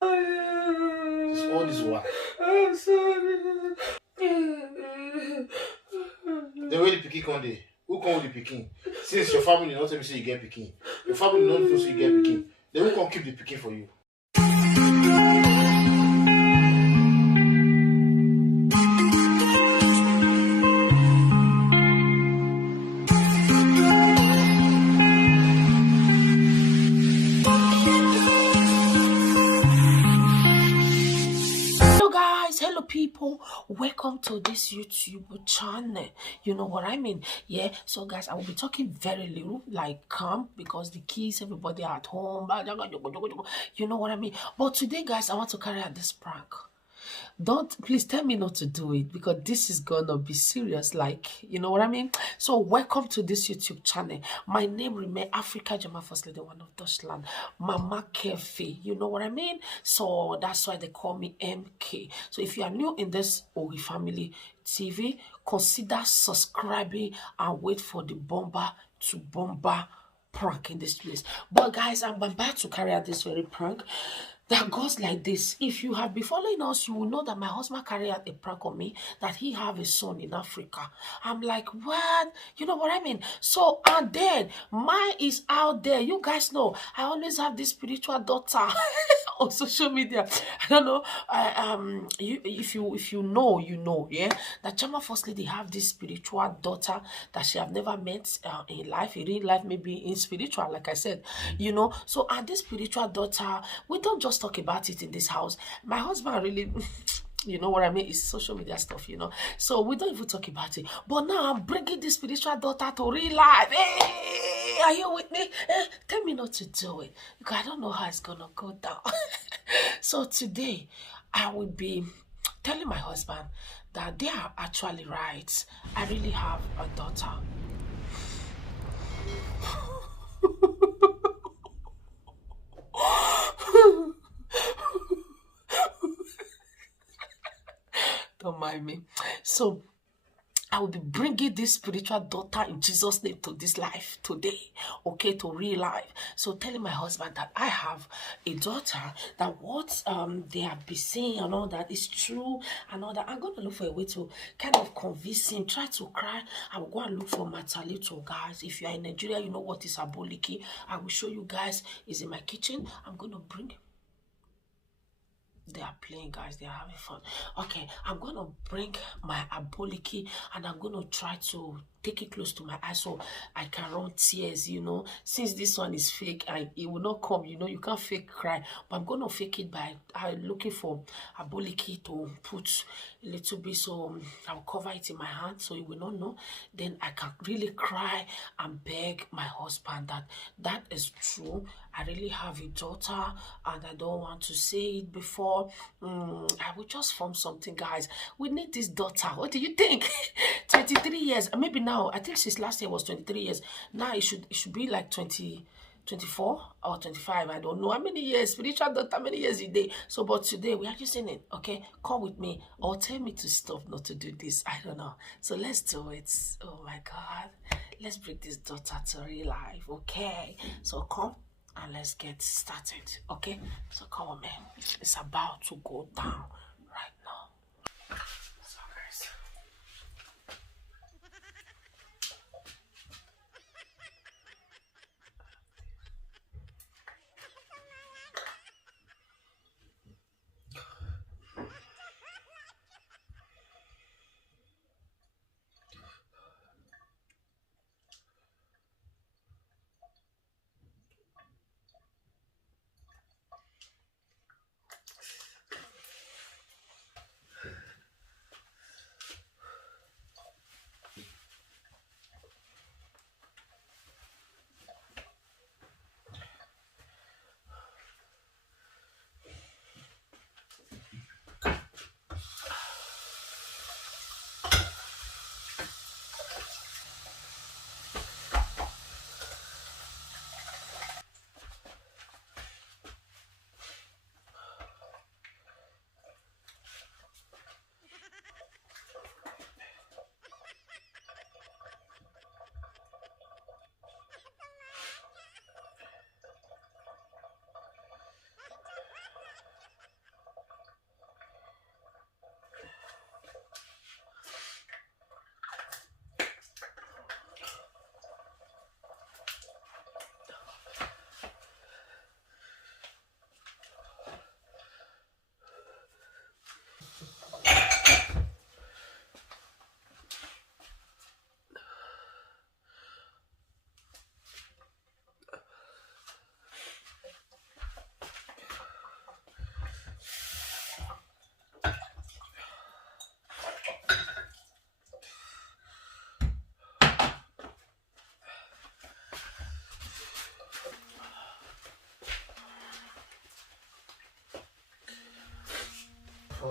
All this why. I'm sorry. The way the pikin come dey, who come with the pikin? Since your family not tell me say you get pikin, your family not know say you get pikin, then who come keep the pikin for you? Hello guys, hello people, welcome to this YouTube channel. You know what I mean? Yeah, so guys, I will be talking very little, like calm, because the kids, everybody are at home. You know what I mean? But today guys, I want to carry out this prank. Don't please tell me not to do it, because this is gonna be serious, like, you know what I mean? So welcome to this YouTube channel. My name remain Africa Jama First Lady, one of Deutschland, Mama Kefi. You know what I mean? So that's why they call me MK. So if you are new in this Ori Family TV, consider subscribing and wait for the bomber to bomber prank in this place. But guys, I'm about to carry out this very prank that goes like this. If you have been following us, you will know that my husband carried out a prank on me that he have a son in Africa. I'm like, what? You know what I mean? So, and then mine is out there. You guys know I always have this spiritual daughter on social media. I don't know. If you know, you know, yeah. That Chama First Lady have this spiritual daughter that she have never met in life, in real life, maybe in spiritual, like I said, you know. So, and this spiritual daughter, we don't just talk about it in this house. My husband really. You know what I mean? It's social media stuff, you know. So we don't even talk about it. But now I'm bringing this spiritual daughter to real life. Hey, are you with me? Tell me not to do it, because I don't know how it's gonna go down. So today, I will be telling my husband that they are actually right. I really have a daughter. Don't mind me. So I will be bringing this spiritual daughter in Jesus' name to this life today, okay, to real life. So telling my husband that I have a daughter, that what they have been saying and all that is true and all that. I'm going to look for a way to kind of convince him, try to cry. I will go and look for Matalito, guys. If you are in Nigeria, you know what is aboliki. I will show you guys. It's in my kitchen. I'm going to bring. They are playing, guys. They are having fun. Okay, I'm gonna bring my aboliki and I'm gonna try to take it close to my eye so I can run tears, you know. Since this one is fake and it will not come, you know, you can't fake cry. But I'm gonna fake it by looking for aboliki to put a little bit, so I'll cover it in my hand so he will not know. Then I can really cry and beg my husband that that is true. I really have a daughter and I don't want to say it before. I will just form something, guys. We need this daughter. What do you think? 23 years. Maybe now. I think since last year was 23 years. Now it should be like 24 or 25. I don't know how many years. Spiritual daughter, how many years a day. So, but today we are using it. Okay, come with me or tell me to stop, not to do this. I don't know. So let's do it. Oh my God. Let's bring this daughter to real life. Okay. So come and let's get started. Okay. So come on, man. It's about to go down right now. So guys.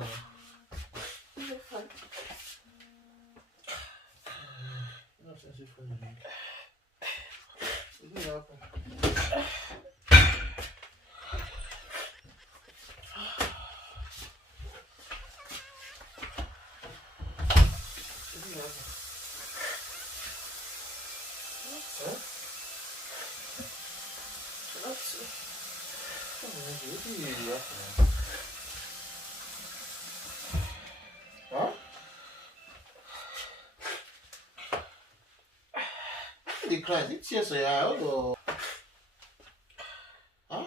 fine. You're fine. No sense you funny. What happened? Huh? They cry. It's yes, yeah. Oh, huh?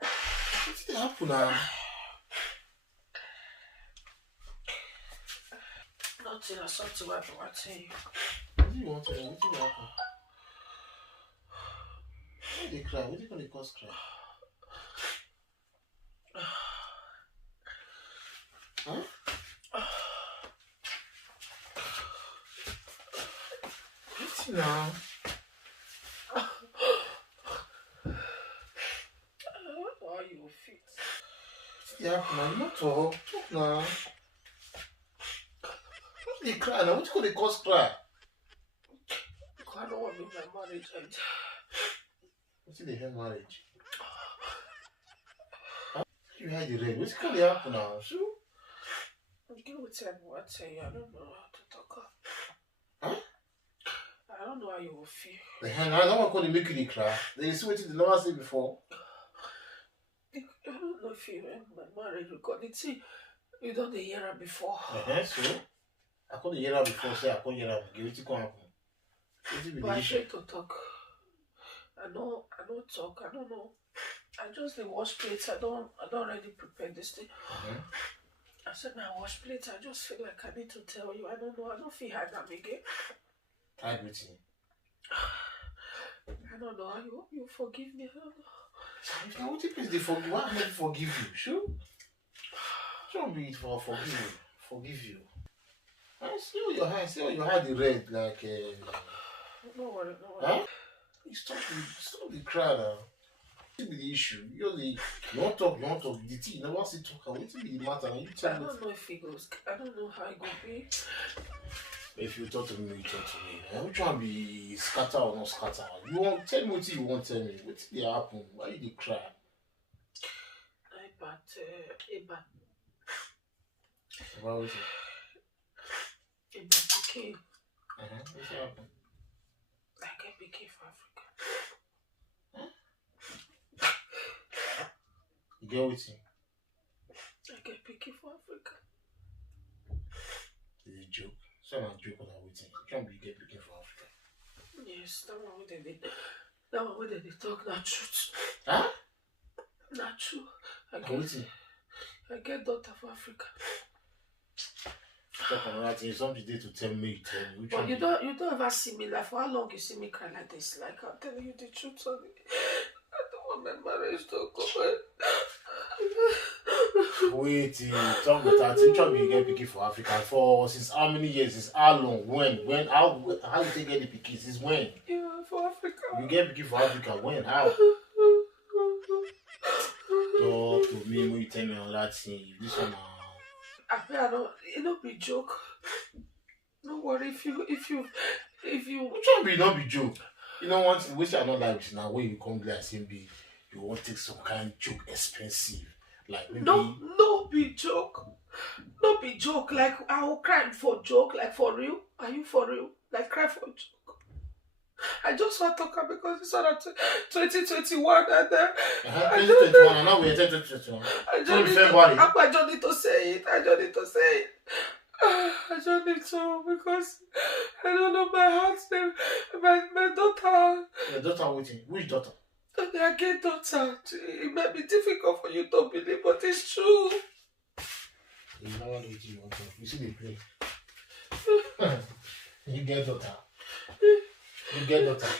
What did happen now? Nothing. I saw to what I tell you. What do you want to know? What did happen? Why they cry? What do you gonna cause cry? Huh? What's now? How you fit? Yeah, man, not talk. Talk now. What they cry now? What you gonna cause cry? I don't want to make my marriage end. What's the hell marriage? Huh? You had the red. What's gonna happen now? So? Get with him. What say? I don't know how to talk. Huh? I don't know how you will feel. The hell, I don't want to make you cry. They see what you never say before. I don't know if you end my marriage because it's you don't hear her before. So I couldn't hear her before. Say I couldn't hear her. Give it to come happen. But I try to talk. I don't talk. I don't know. I just wash plates. I don't already prepare this thing. I said now wash plates. I just feel like I need to tell you. I don't know. I don't feel hard them again. Tired with you. I don't know. You forgive me. I don't know. Now what if they forgive? Why am I forgive you? Sure. Don't be it for forgive you. I see all your hands. See all your hand the red like. No worry. Huh? You stop the cry now. What be the issue? You don't talk. The tea, you never see talk. What be the matter? You tell me. I don't know if it goes. I don't know how it will be. If you talk to me, you talk to me. Which one be scatter or not scatter? You want tell me what you want tell me. What did happen? Why you dey cry? But About it. PK. What's happened? I get PK for Africa. You get with him? I get PK for Africa. It's a joke. Someone joke on that with him. You can't be get picking for Africa. Yes, that one where they talk that truth. Huh? Not true. I get daughter for Africa. Talk on that thing. Something there to tell me. But you don't ever see me like for how long you see me cry like this? Like I'm telling you the truth, honey. I don't want my marriage to go. Wait, talk about that. You try to get picky for Africa for since how many years? Since how long? When? How you take get the picky? Since when? Yeah, for Africa. You get picky for Africa when? How? Talk to me when you tell me all that thing. This one. I don't. It don't be joke. Don't worry if you. Which one be not be joke? You know one thing which I don't like is now when you come there and be you want to take some kind of joke expensive. Like maybe no be joke. No be joke. Like I will cry for joke. Like for real. Are you for real? Like cry for joke. I just want to talk because it's on 2021 and 2021 and now we're 2021. I just need to say it. I just need to because I don't know my heart's name. My daughter. Your daughter waiting. Which daughter? I get daughter. It might be difficult for you to believe, but it's true. You know what you want to. You see the play. You get daughter. You get daughter.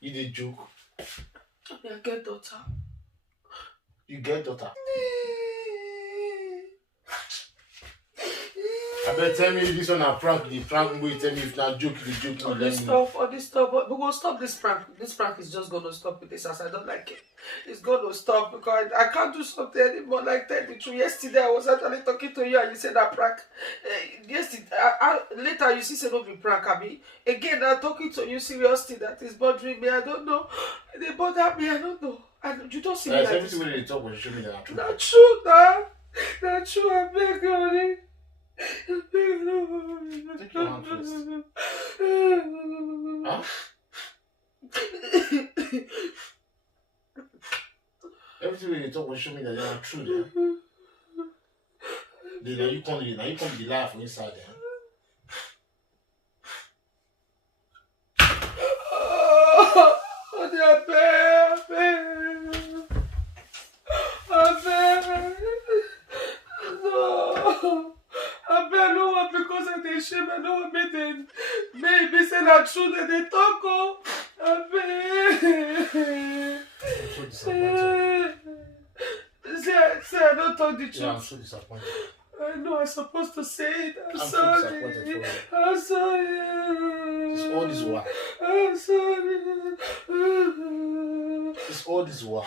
You did joke. I get daughter. You get daughter. I better tell me if this one a prank, the prank me. Tell me if not joke, the joke. All this stuff, all this stuff. But we will stop this prank. This prank is just gonna stop with this as I don't like it. It's gonna stop because I can't do something anymore. Like 32. Yesterday I was actually talking to you and you said that prank. Yesterday, later you see said don't be prank at me. Again, I'm talking to you seriously. That is bothering me. I don't know. They bother me. I don't know. And you don't see me like everything when they talk when you show me that. Not true, nah. Not true. I beg you. Take your hand first. Huh? Everything when you talk when you show me that you're not true. Then now you come the lie from inside there. Oh, I beg. No. I bet no one because of the shame and no one made it. Maybe say that true that they talk. Oh, I bet. I'm so disappointed. Say I don't talk the truth. Yeah, I'm so disappointed. I know I'm supposed to say it. I'm so sorry. disappointed for you. I'm sorry. It's all this while. I'm sorry. It's all this while.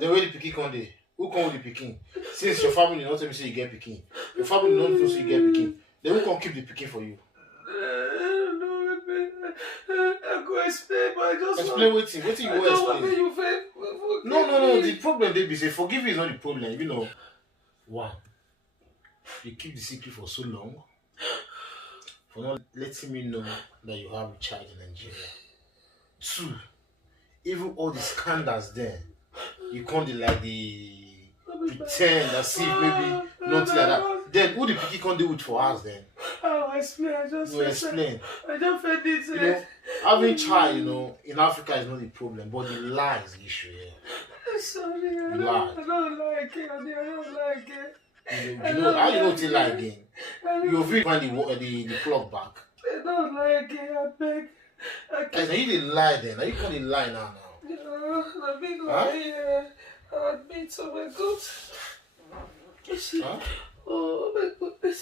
The way the pikin come there. Who come with the pikin? Since your family not tell me say you get pikin. Your family not know say you get pikin. Then who come keep the pikin for you? I go explain, but I just explain what you will explain. No. The problem they be say forgiving is not the problem. You know, one, you keep the secret for so long for not letting me know that you have a child in Nigeria. Two, even all the scandals there, you can't pretend as if maybe nothing like that. Then who the picky can't do it for us then? I explain. I just explain. I don't feel this. You know, having child, in Africa is not the problem, but the lie is the issue here. Sorry, I don't like it. I don't like it. How you know to lie again? You will find the plug back. I don't like it. I beg. Now you didn't lie then. Now you can't lie now. I big lie. I admit, oh my God. Huh? Oh my goodness.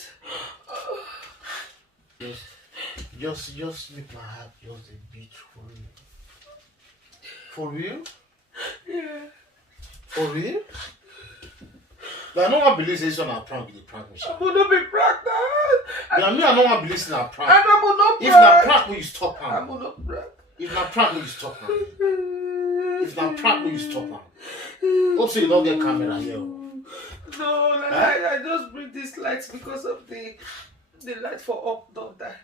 Just make my heart just a bit for real. For real? Yeah. For real? But I don't want to believe this one a prank. The prank machine. I will not be pranked. I don't want to believe in a prank. I will not prank. If not prank, will you stop him? I will not prank. If not prank, will you stop him? If not prank, will you stop him? Hope so you don't get camera here. No, I just bring these lights because of the light for up, don't die.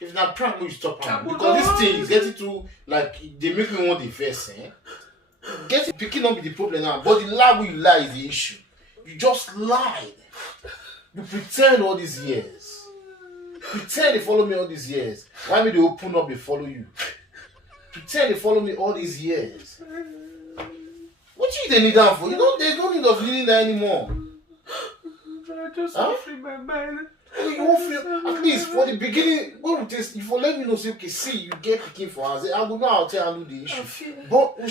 If not prank, will you stop him? Because this thing is getting too, they make me want the verse, picking up with the problem now, but the lie will you lie is the issue. You just lied. You pretend all these years. Pretend they follow me all these years. Why may they open up, they follow you? Pretend they follow me all these years. What you need that for? There's no need of needing that anymore. I just want to free my mind. You won't feel, at least for the beginning, go with this. If you let me know, say, okay, see, you get picking for us. I will know how to handle the issue. But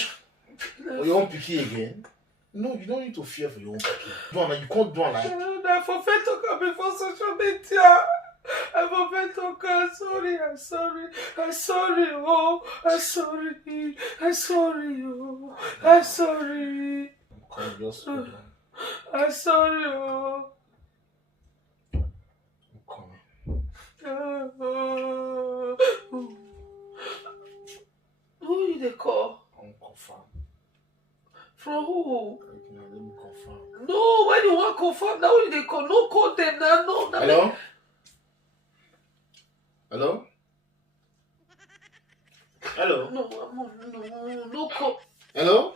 for your own picking again, no, you don't need to fear for your own picking. You can't do it like. I forfeit to come before social media. I forfeit to come. Sorry, I'm sorry. I'm sorry, oh. I'm sorry. I'm sorry, oh. I'm sorry. Come, just hold on. I'm sorry, oh. Who you they call? I'm confirm. From who? Let me confirm. No, when you want confirm, now who they call? No call them now. No. Hello? Hello? Hello? No call. Hello?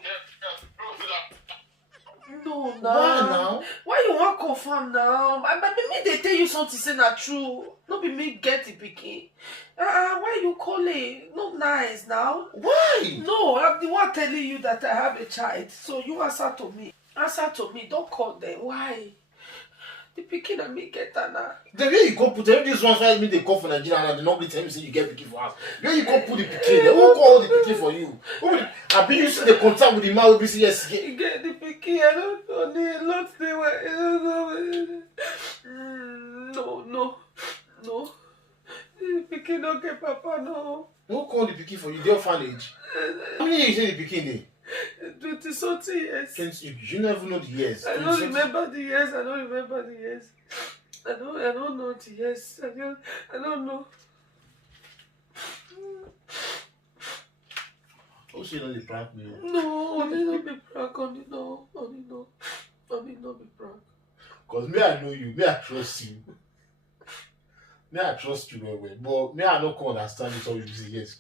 No, now. Why now? Why you want confirm now? Me they tell you something say not true. No be me get the pikin. Why you calling? Not nice now. Why? No, I'm the one telling you that I have a child. So you answer to me. Answer to me. Don't call them. Why? The pikin and me get her now. The way you go put this one's why me they call for Nigeria and they not tell me say you get pikin for us. The way you go put the pikin, who call the pikin for you? I be used to the contact with the man who be say yes. You get the pikin, I don't know, they lot they were, no. The pikin don't get papa, no. Who call the pikin for you? The orphanage. How many years you say the pikin dey? 20 something years. You never know the years. I don't remember the years. I don't know the years. I don't know. Oh, she don't dey prank me. No, only not be prank. Only not be prank. Cause me, I know you. Me, I trust you. Me, I trust you well. But me, I don't understand this. All you say yes.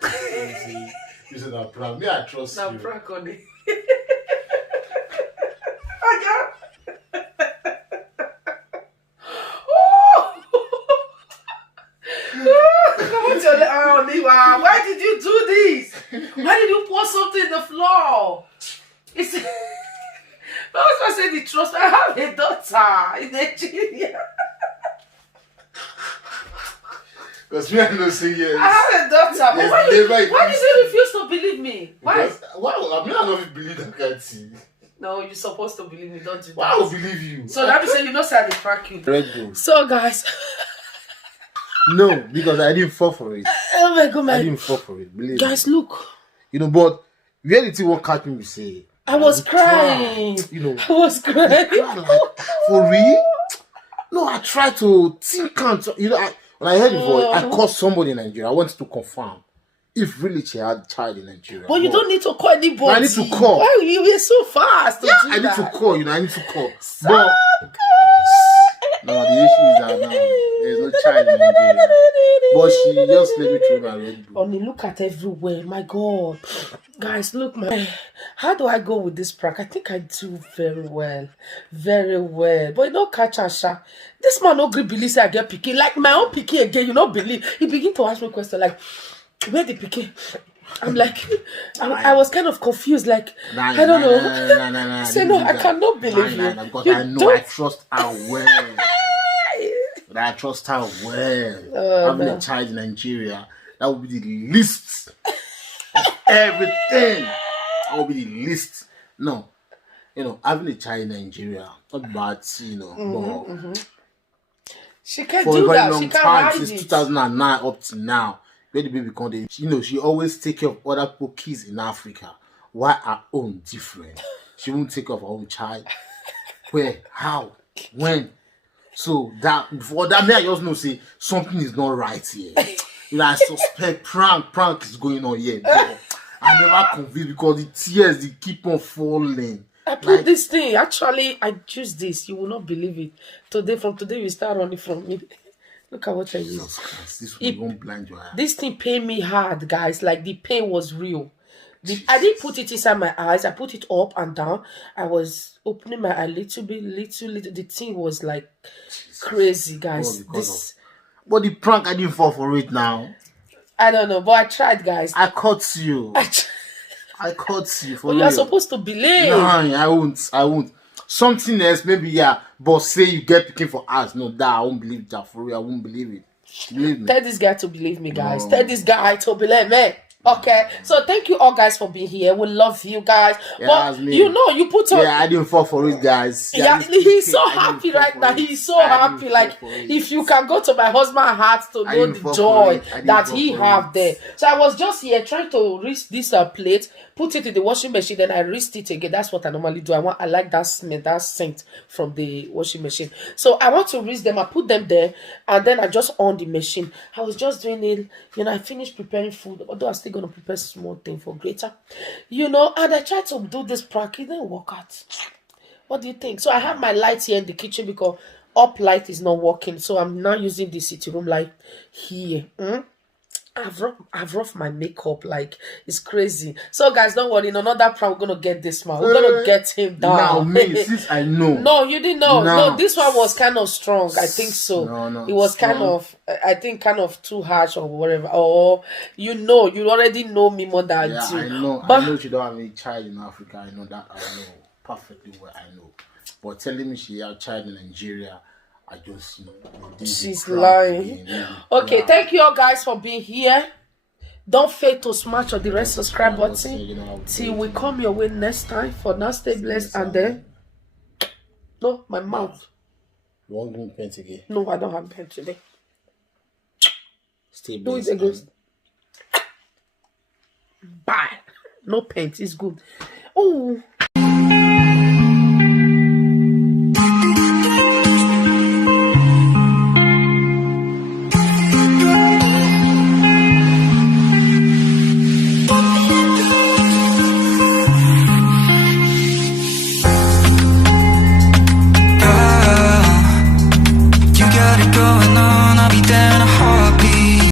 You say that prank. Me, I trust you. Now prank on it. Why did you do this? Why did you pour something in the floor? It's I was going to say the trust. I have a daughter in Nigeria. Because me, I know say yes. I have a daughter. But why do you refuse to believe me? Why? Why? I mean, I don't believe that kind of thing. No, you're supposed to believe me. Don't do that. Why would believe you? So that means you know say I dey prank you. Red Bull. So guys. No, because I didn't fall for it. Oh my God, I didn't fall for it. Believe guys, me. look. You know, but reality won't catch me. Say I was crying. You know, I was crying. Like, for real? No, I tried to think. You know, when I heard the voice, I called somebody in Nigeria. I wanted to confirm if really she had a child in Nigeria. But you don't need to call anybody. I need to call. Why you were so fast? I need to call. You know, I need to call. But no, the issue is that now there's no child in Nigeria. But she just let me through my Red Bull. Only look at everywhere. My God, guys, look, man. How do I go with this prank? I think I do very well, but you don't catch Asha. This man no gree believe say I get pikin. Like my own pikin again. You don't believe. He begin to ask me question like, where the pikin? I'm like, I was kind of confused. Like, I don't know. I say no, I cannot believe you. Because I know I trust her well. I trust her well. Having a child in Nigeria, that would be the least of everything. That would be the least. No, you know, having a child in Nigeria, not bad, you know, but she can't for do a very that. long She can't time, hide since it. 2009 up to now, where the baby come, you know, she always take care of other people's kids in Africa. Why her own different? She won't take care of her own child. Where? How? When? So that for that, me I just know say something is not right here. You know, I suspect prank is going on here. But I never convinced because the tears they keep on falling. I put this thing. Actually, I choose this. You will not believe it. From today, you start running from me. Look at what I use. Jesus Christ, this one won't blind your eye. This thing pain me hard, guys. Like the pain was real. I didn't put it inside my eyes. I put it up and down. I was opening my eye little bit. The thing was like crazy, guys. But the prank, I didn't fall for it now. I don't know, but I tried, guys. I caught you. I caught you for real. You're supposed to believe. No, I won't. Something else, maybe, yeah. But say you get picking for us. No, that I won't believe that for real. I won't believe it. Believe me. Tell this guy to believe me, guys. No. Tell this guy to believe me. Okay, so thank you all guys for being here. We love you guys. Yeah, but you know, you put on. Yeah, I didn't fall for it, guys. Yeah, he's so happy right now. He's so happy. Like, if you can go to my husband's heart to know the joy that he have there. So I was just here trying to rinse this plate, put it in the washing machine, then I rinsed it again. That's what I normally do. I like that smell, that scent from the washing machine. So I want to rinse them. I put them there, and then I just on the machine. I was just doing it. You know, I finished preparing food, although I still gonna prepare small thing for greater, you know, and I tried to do this prank. It didn't work out. What do you think? So I have my lights here in the kitchen because up light is not working, so I'm now using the sitting room light here. I've roughed my makeup, like it's crazy. So guys, don't worry, in another prank we're gonna get this man. We're gonna get him down. Now me, since I know. No, you didn't know. No, this one was kind of strong. I think so. No, it was strong. Kind of, I think, kind of too harsh or whatever. Or you already know me more than I do. I know she don't have any child in Africa. I know that. I know perfectly well. I know. But telling me she has a child in Nigeria, I just She's lying. Okay, thank you all guys for being here. Don't fail to smash on the red subscribe button till we come your way next time. For now, stay blessed and then. No, my mouth. You want to give me pen again? No, I don't have pen today. Stay Do blessed. it again. Bye. No pen. It's good. Oh.